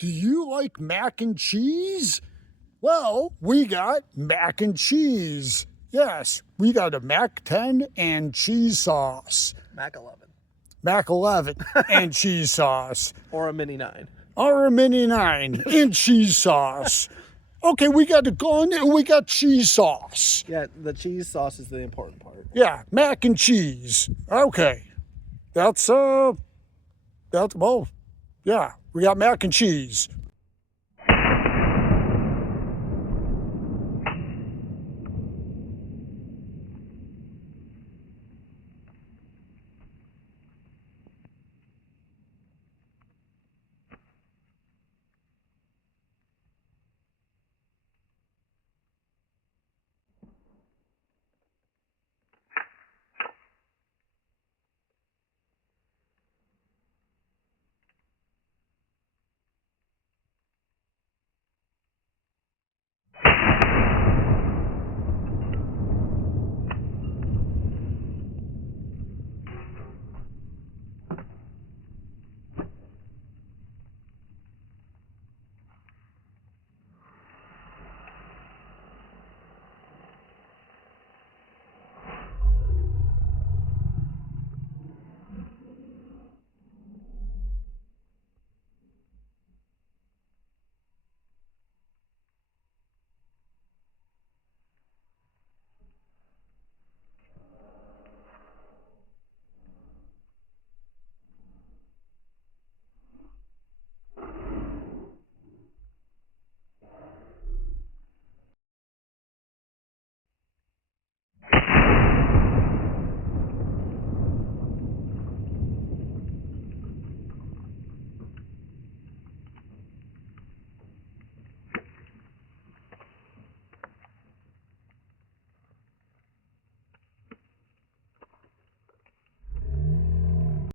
Do you like mac and cheese? Well, we got mac and cheese. Yes, we got a Mac 10 and cheese sauce. Mac 11. Mac 11 and cheese sauce. Or a Mini 9. Or a Mini 9 and cheese sauce. Okay, we got the gun and we got cheese sauce. Yeah, the sauce is the important part. Yeah, mac and cheese. Okay. Well, yeah, we got mac and cheese.